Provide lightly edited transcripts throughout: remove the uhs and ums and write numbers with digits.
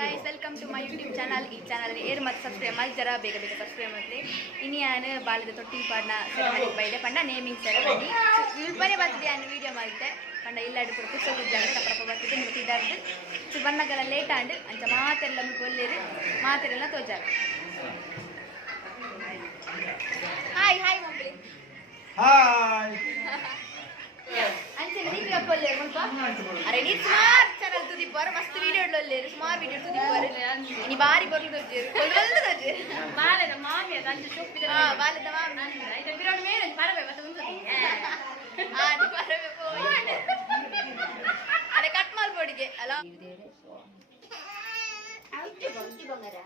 guys, welcome to my YouTube channel. This channel is subscribe mal jara bega subscribe matle. Ini ane Baaleg Thottil padna ceremony baide panda naming ceremony. Vilpane battidi ane video malte panda illadu pura pussa kujjanga tappa battidi mutti dardu. Subanna kala late and anja maaterilla mu kolleru maaterilla tojar. Hi mummy. Hi. Anche ni kya kolle mulpa are ni smart channel to dipar mast video lolle smart video to dipar ini bari borlu dojje kollu dojje baale da mami adanje shop ida baale da mami ida birone mene parave mata unsati di parave poi are cut mal bodige ala autti bangara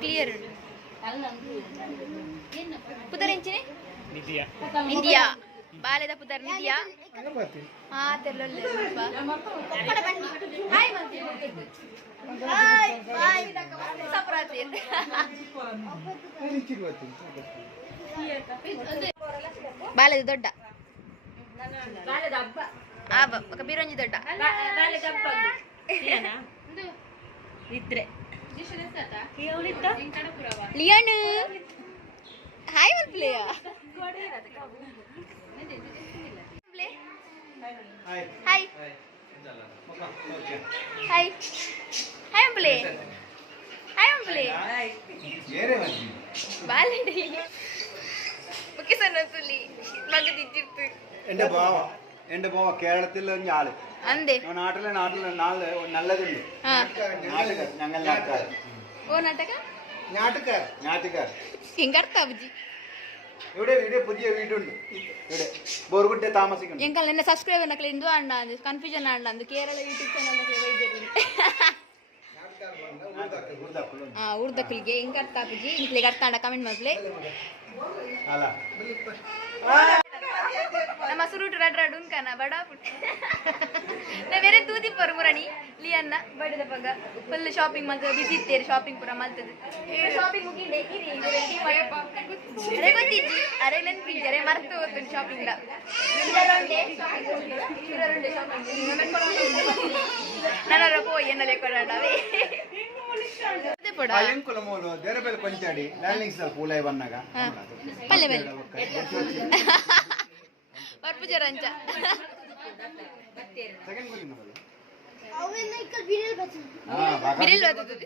clear pudar enchine India Baaleg pudar India terlolle pa okkada banni hi mummy hi saprati Baaleg dodda Baaleg abba oka bironji dodda Baaleg abba iyana itre Lian hi one player hi hi hi hi one play hi one play Baaleg okay sanasuli magadi jittu എന്റെ ബാവ കേരളത്തിൽ ആള് നാട്ടിലെ നല്ലതുണ്ട് ഞങ്ങൾ നാട്ടുകാർ ഇവിടെ പുതിയ വീടുണ്ട് ഇവിടെ ബോർഗുട്ടെ താമസിക്കുന്നു ഞങ്ങൾ എന്നെ സബ്സ്ക്രൈബ് എന്തു ആണ്ടാ കൺഫ്യൂഷൻ ആണ്ടാ കേരള യൂട്യൂബ് ಚಾನಲ್ ಊರ್ದಕ್ಕಲಿಗೆ ಹೆಂಗ್ ಅರ್ಥ ಆಪುಜಿ ನಿಕ್ಲಿಗೆ ಅರ್ಥ ಆಂಡ ಕಮೆಂಟ್ ಮಾಡ್ಲೆ ನಮ್ಮ ಸುರುಟು ರಡ್ ರಡ್ ಉನ್ಕನ ಬಡ ಪುಟ್ ನಾ ಬೇರೆ ತೂದಿ ಪರ್ ಮುರಣಿ ಈ ಅನ್ನ ಬಡದ ಪಗ ಫುಲ್ ಶಾಪಿಂಗ್ ಮಗ ಬಿಸಿ ಇತ್ತೇರಿ ಶಾಪಿಂಗ್ ಪೂರ ಮಲ್ತದ ಶಾಪಿಂಗ್ ಮುಗಿಂಡೆ ಅರೆ ಗೊತ್ತಿಜ್ಜಿ ಅರೆ ನೆನ್ಪಿಜ್ಜಿ ಅರೆ ಮರ್ತು ಹೋಗ್ತೀನಿ ಶಾಪಿಂಗ್ ನನ್ನ ಪೋಯಿ ಎನ್ನಲೆ ಕೊಡಾಡವೇ ದೇರಬೇಲೆ ಪಂಚಾಡಿ ಲ್ಯಾಂಡಿಂಗ್ ಸರ್ ಪೂಲೈ ಬನ್ನಾಗ ಪಲ್ಲೆ ಬೆಲೆ ಬರ್ಪುಜರ ಅಂಚ ಬಿರಿಲ್ ಬರ್ತದೆ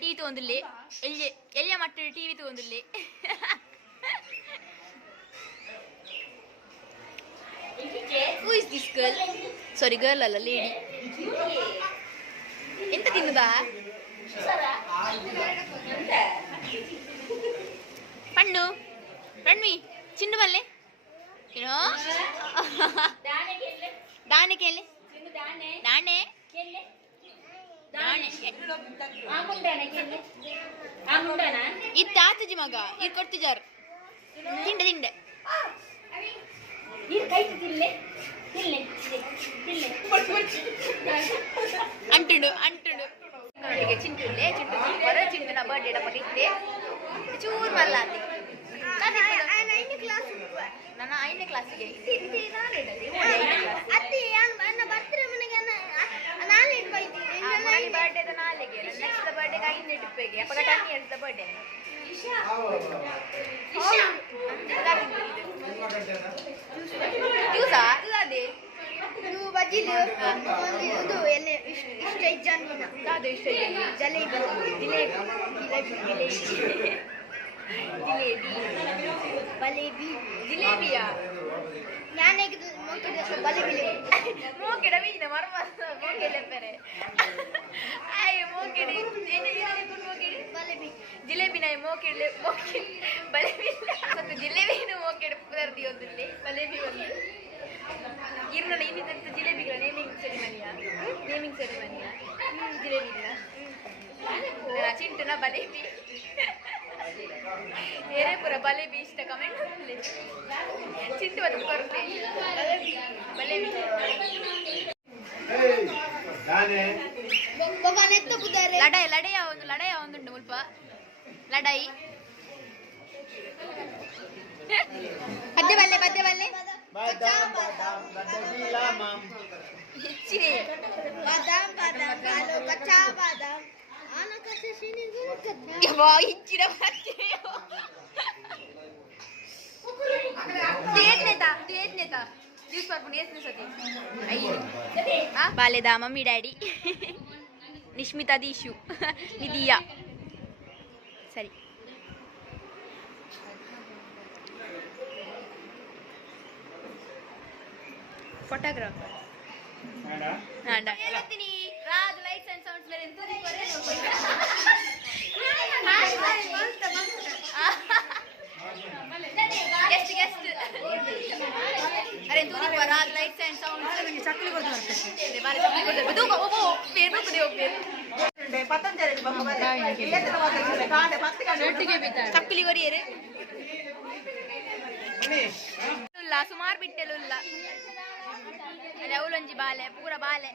ಟೀ ತೊಂದಿಲ್ಲಿ ಎಲ್ಲಿ ಮಟ್ಟ ಟಿವಿ ತೊಂದಿಲ್ಲಿ Who is this girl? Sorry, girl ಅಲ್ಲ ಲೇಡಿ ಎಂತ ತಿನ್ನುದಾ ಪಣ್ಣು ರಣ್ವಿ ಚಿಂಡು ಬಲ್ಲೆ ಏನೋ ದಾನೆ ಕೇಳಿ ದಾನೆ ಇದು ತಾತಜಿ ಮಗ ಇದು ಕೊಡ್ತಿಜಾರ ತಿಂಡೆ ತಿಂಡೆ ಅಂಟುಡು ಅಂಟುಡು ಚಿಂಟುಲ್ಲೆ ಚಿಂಟು ಸೂಪರ್ ಚಿಂಟುನ ಬರ್ಡೇ ಡಬ್ಬ ಇತ್ತೆ ಚೂರು ಮಲ್ಲಾತಿ ನನ್ನ 5ನೇ ಕ್ಲಾಸಿಗೆ ಬರ್ಡೇದ ನಾಳೆಗೆ ನೆಕ್ಸ್ಟ್ ಬರ್ಡೇಗೆ 5ನೇ ಟಿಪ್ಪಿಗೆ ಅಪ್ಪ 10 ಇಯರ್ಸ್ ಬರ್ಡೇ ಜ್ಯೂಸಾ ಅದೇ ಇದು ಬಜ್ಜಿಲು ಇದು ಎಣ್ಣೆ ಇಷ್ಟ ಇಜ್ಜಾನಿನ ಅದು ಇಷ್ಟ ಜಲೇಬಿ ಜಿಲೇಬಿ ಜಿಲೇಬಿ ಜಿಲೇಬಿ ಬಲೇಬಿ ಜಿಲೇಬಿಯಾ ഞാനേ ബലബിലെ മോക്കട വീണ മർമ്മ മോക്കല്ലേ പേരെ ആയ് മോക്കടി മോക്കടി ബലബി ജിലേബി നായ് മോക്കല്ലേ മോക്കി ബലബി ಸತ್ತು ಜಿಲೇಬಿನ മോക്കಡ ಪುದರ್ದಿ ಒಂದಿಲ್ಲ ಬಲೇಬಿ ಒಂದು ಇರ್ನಲ್ಲ ಇನ್ನಿದ್ದ ಜಿಲೇಬಿಗಳ ನೇಮಿಂಗ್ ಸೆರೆಮನಿಯಾ ಜಿಲೇಬಿಗಳ ಚಿಂಟುನ ಬಲೇಬಿ ಬೇರೆ ಪುರ ಬಲೇಬಿ ಇಷ್ಟ ಕಮೆಂಟ್ ಚಿಂಟು ಅದು ಕೊಡ್ತೆ ಬಲೇಬಿ ಲಡಾಯಿ ಒಂದುಂಟು ಮುಲ್ಪ ಲಡಾಯಿ ಪದ್ಯ ಬಲ್ಲೆ ಹೆಚ್ಚಿರಿ ಬಾದಾಮ್ ಕಾಲು ಕಚ್ಚಾ ಬಾದಾಮ್ ಇಚ್ಚಿರ ಬಾಲ್ಯದ ಮಮ್ಮಿ ಡ್ಯಾಡಿ ನಿಶ್ಮಿತಾ ದೀಶು ನಿಧಿಯಾ ಸರಿ ಫೋಟೋಗ್ರಾಫರ್ ಹೇಳ್ತೀನಿ ರಾಜ್ ಲೈಟ್ಸ್ ಅಂಡ್ ಸೌಂಡ್ಸ್ ಬೇರೆ ಗೆಸ್ಟ್ ಅರೆ ತೂ ದೀಪ ರಾಜ್ ಲೈಟ್ಸ್ ಅಂಡ್ ಸೌಂಡ್ಸ್ ನನಗೆ ಚಕ್ಲಿ ಬರ್ತದೆ ಬಾರೆ ಚಕ್ಲಿ ಬರ್ತದೆ ದೂಕ ಓ ಪೇರು ಹೋಗ್ಬೇಕು ಪತಂಜಲಿ ಬಮ್ಮ ಚಕ್ಲಿ ಕೊರಿಯರೆ ಇಲ್ಲ ಸುಮಾರು ಬಿಟ್ಟೆಲ್ಲ ಇಲ್ಲ ಅಲ್ಲಿ ಅವಳೊಂಜಿ ಬಾಲೆ ಪೂರ ಬಾಲೆ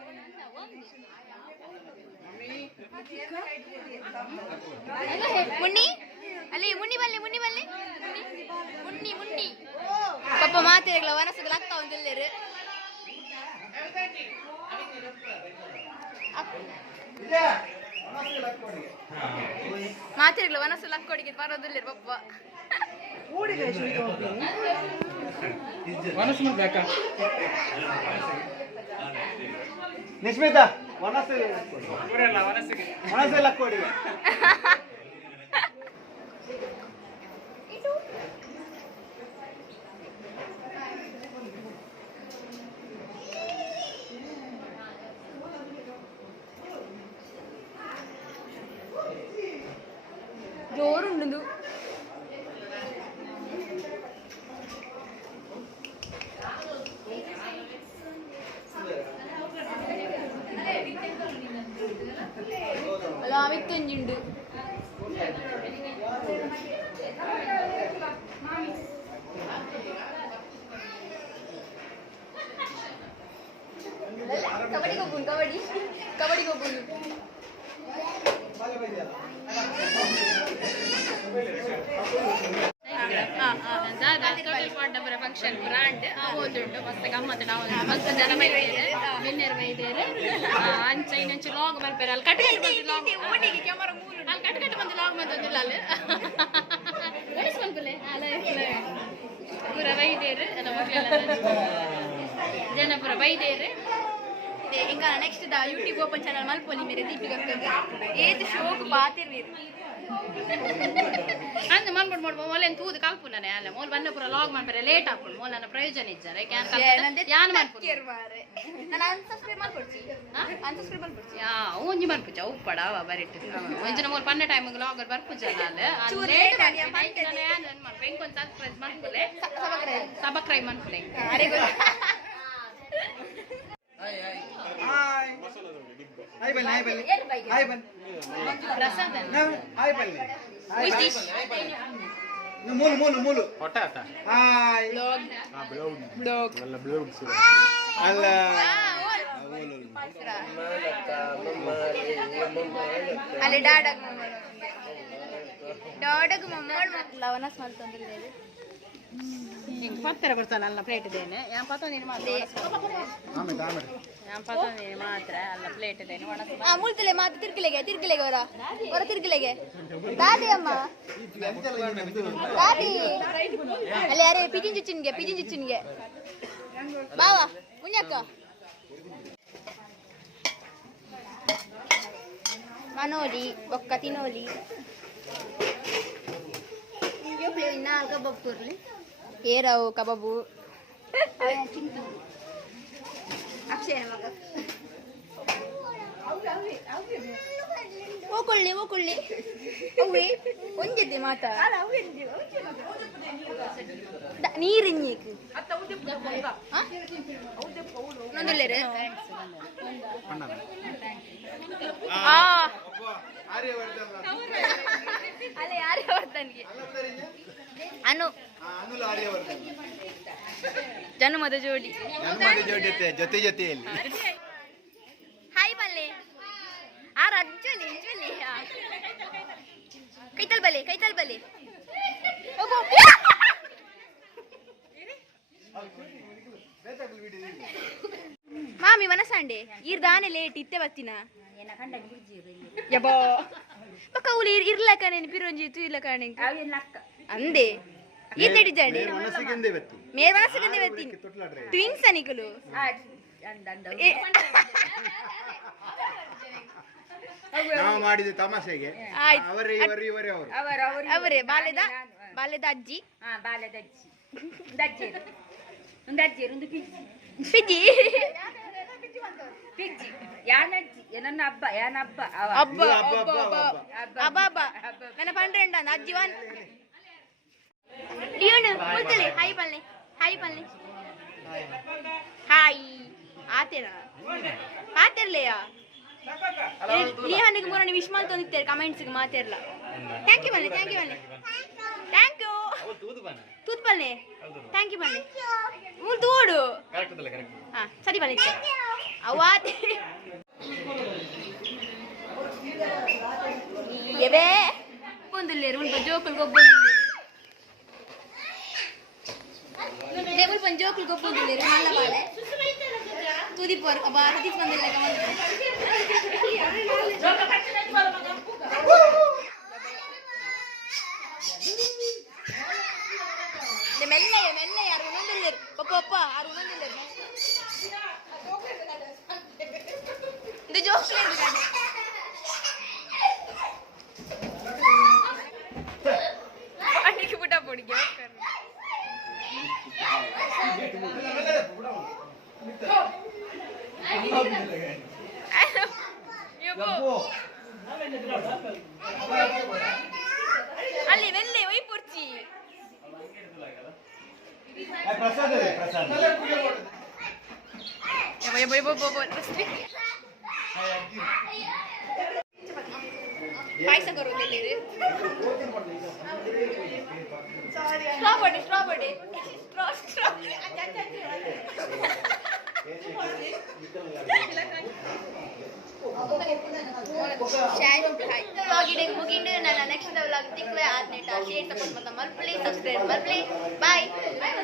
ಮುನ್ನಿ ಅಲ್ಲಿ ಮುನ್ನಿ ಬಲ್ಲೆ ಮುನ್ನಿ ಪಪ್ಪ ಮಾತಿರಗಳ ವನಸಗಳ ಅಕ್ಕ ಒಂದೆಲ್ಲರು ಮಾತಿರಗಳ ವನಸು ಲಕ್ಕೋಡಿಗೆ ಬರೋದಿಲ್ಲ ಪಪ್ಪ ನಿಶ್ಮಿತಾ ವನಸೆ ಲಕ್ಕೋಡಿ ಜೋರುಂಡು ಮಿತ್ತೊಂಜುಂಡು ಕಬಡ್ಡಿ ಹೋಗ್ಬೋದು ಕಬಡ್ಡಿ ಹೋಗ್ಬೋದು ಫಂಕ್ಷನ್ ಬ್ರಾಂಡ್ ಆಗೋದುಂಟು ಮಸ್ತ್ ಗಮ್ಮತ್ತು ನಾವು ಮಸ್ತ್ ಜನ ಬೈದೇರೆ ವಿನ್ನರ್ ಬೈದೇರೆ ಅಂಚ ಇನ್ನಂಚು ಲಾಗ್ ಬರ್ತಾರೆ ಅಲ್ಲಿ ಕಟ್ ಬಂದು ಲಾಗ್ ಬಂದಿಲ್ಲ ಅಲ್ಲಿ ಬೆಳೆಸ್ಕೊಂಡ್ಬಲ್ಲೆ ಪೂರ ಬೈದೇರು ಎಲ್ಲ ಮಕ್ಕಳೆಲ್ಲ ಜನ ಪೂರ ಬೈದೇರು ಇಂಕ ನೆಕ್ಸ್ಟ್ ಯೂಟ್ಯೂಬ್ ಓಪನ್ ಚಾನಲ್ ಮಲ್ಪೊಲಿ ಮೇರೆ ದೀಪಿಕಾ ಏದು ಶೋಕ್ ಪಾತಿರ್ವೀರು ಅಂದ್ ಮನ್ಬಿಟ್ಟು ಮಾಡ್ಬೋದು ಮೊಲೆ ತೂದು ಕಲ್ಪುನೇ ಅಲ್ಲ ಮೊಲ್ ಬಂದ ಪೂರ ಲಾಗ್ ಮಾಡ್ಬಾರೆ ಲೇಟ್ ಆಗ್ಬೋದು ಮೊಲ್ ನನ್ನ ಪ್ರಯೋಜನ ಇದ್ದಾರೆ ಯಾನ್ ಮಾಡ್ಬೋದು ಒಂಜಿ ಮನ್ಪುಜ ಉಪ್ಪಡ ಬರಿಟ್ಟು ಒಂಜಿನ ಮೂರು ಪನ್ನ ಟೈಮಿಗೆ ಲಾಗರ್ ಬರ್ಪುಜಲ್ಲ ಅಲ್ಲ ಲೇಟ್ ಬೆಂಕೊಂದು ಸಬ್ಸ್ಕ್ರೈಬ್ ಮಾಡ್ಕೊಲೆ ಸಬ್ಸ್ಕ್ರೈಬ್ ಮಾಡ್ಕೊಲೆ Hai bal. Prasad. Hai bal. Which dish? Mulu. Otata. Hai. Blog. Wala blog sila. Ala. Ali dadag mammal lavana small tondille ಇಂಗ್ ಪತ್ತರ ಬರ್ತಾನ ಅಲ್ಲ ಪ್ಲೇಟ್ ಇದೇನೆ ಯಾನ್ ಪತ್ತ ನೀನು ಮಾತ್ರ ಯಾನ್ ಪತ್ತ ನೀನು ಮಾತ್ರ ಅಲ್ಲ ಪ್ಲೇಟ್ ಇದೇನೆ ಒಣ ಮುಳ್ತಲೆ ಮಾತ್ರ ತಿರ್ಗಿಲೆಗೆ ಹೊರ ತಿರ್ಗಿಲೆಗೆ ದಾದಿ ಅಮ್ಮ ದಾದಿ ಅಲ್ಲಿ ಯಾರೇ ಪಿಜಿನ್ ಚುಚ್ಚಿನ್ಗೆ ಬಾವಾ ಮುನ್ಯಕ್ಕ ಮನೋಲಿ ಬೊಕ್ಕ ತಿನೋಲಿ ಯೋಪ್ಲೆ ಇನ್ನ ಕಬಾಬ್ ಕೊರ್ಲಿ ಏರಾವು ಕಬಾಬು ಅಕ್ಷಯ ಮಗ ಓಕೊಳ್ಳಿ ಅವ್ವೆ ಒಂದಿದ್ದೆ ಮಾತಾ ನೀರಿഞ്ഞേക്ക് ನೊಂದಿಲ್ಲೇರೆ ಅಲ್ಲ ಆರ್ಯವರ್ಧನ್ಗೆ ಅನು ಜನ್ಮದ ಜೋಡಿ ಜೊತೆಯಲ್ಲಿ ಹಾಯ್ ಬಲ್ಲೆ ಆರ ಅಜ್ಜಲಿ ಕೈತಲ್ ಬಲೆ ಮಾಮಿ ಮನಸಂಡೆ ಇರ್ದಾನೆ ಲೇಟ್ ಇತ್ತೆ ಬತ್ತಿನ ಯಬೋ ಪಕ್ಕ ಉಲಿ ಇರ್ಲಕ ನೆನ್ ಪಿರೋಂಜಿ ತು ಇಲ್ಲ ಕಾಣೆ ಅಂದೆ ಏತಡಿಜಾಡೆ ಮೇರ್ ಮನಸಗಂದೆ ಬತ್ತಿನ ಟ್ವಿನ್ಸ್ ಅನಿಕಲು ನಾವು ಮಾಡಿದ ತಮಾಷೆಗೆ ಅವರೇ ಬಾಲ್ಯದ ಅಜ್ಜಿ ಪಿಜ್ಜಿ ನನ್ನ ಹಬ್ಬ ಅಬ್ಬ ನನ್ನ ಪಂಡ್ರೆಂಡ ಅಜ್ಜಿ ಒನ್ ಲಿಯೋನು ಮುಲ್ತಲೆ ಹಾಯ್ ಪಲ್ಲೆ ಹಾಯ್ ಆತಿರ್ಲೆಯಾ ಲಿಹಾನಿಗೆ ಮೂರನೇ ವಿಶ್ ಮಾಡಿ ತಂದಿರ್ತಾರೆ ಕಮೆಂಟ್ಸ್ಗೆ ಮಾತಿರಲ್ಲ ಥ್ಯಾಂಕ್ ಯು ಬನ್ನಿ ಥ್ಯಾಂಕ್ ಯು ತೂತ್ ಬನ್ನಿ ಥ್ಯಾಂಕ್ ಯು ಬನ್ನಿ ಮೂರು ತೂಡು ಹಾಂ ಸರಿ ಬನ್ನಿ ಅವಾತಿ ಎಬೇ ಬಂದಿಲ್ಲೇರು ಒಂದು ಜೋಕುಲ್ ಗೊಬ್ಬಂದಿಲ್ಲೇರು ದೇವಲ್ ಪಂಜ ಜೋಕುಲ್ ಗೊಬ್ಬಂದಿಲ್ಲೇರು ನಲ್ಲ ಬಾಳೆ ತೂದಿ ಪೋರ್ ಅಬ್ಬಾ ಹದೀಸ್ ಬಂದಿಲ್ಲ ಮೆಲ್ಲೆ ಯಾರು ಒಂದೊಂದಿಲ್ಲೇರು ಪಪ್ಪ ಯಾರು ಒಂದೊಂದಿಲ್ಲೇರು ಇದು ಜೋಕ್ಲೇರು ಅಡಿಗೆ ಪುಟ ಪೊಡಿಗೆ ಅಲ್ಲಿ ವೆಲ್ಲೆ ವೈ ಪುರ್ಚಿ ಪಾಯಸ ಕರೋದಿಲ್ಲ ಸ್ಟ್ರಾಬೆರಿ ಸ್ಟ್ರಾಬೆರಿ ಮುಗಿಂಡು ನನ್ನ ನೆಕ್ಸ್ಟ್ ವ್ಲಾಗ್ ತಿಂಗಳ 18 ಶೇರ್ ತಗೊಂಡು ಬಂದ ಮಲ್ಪಲಿ ಸಬ್ಸ್ಕ್ರೈಬ್ ಮಲ್ಪಲಿ ಬಾಯ್ ಬಾಯ್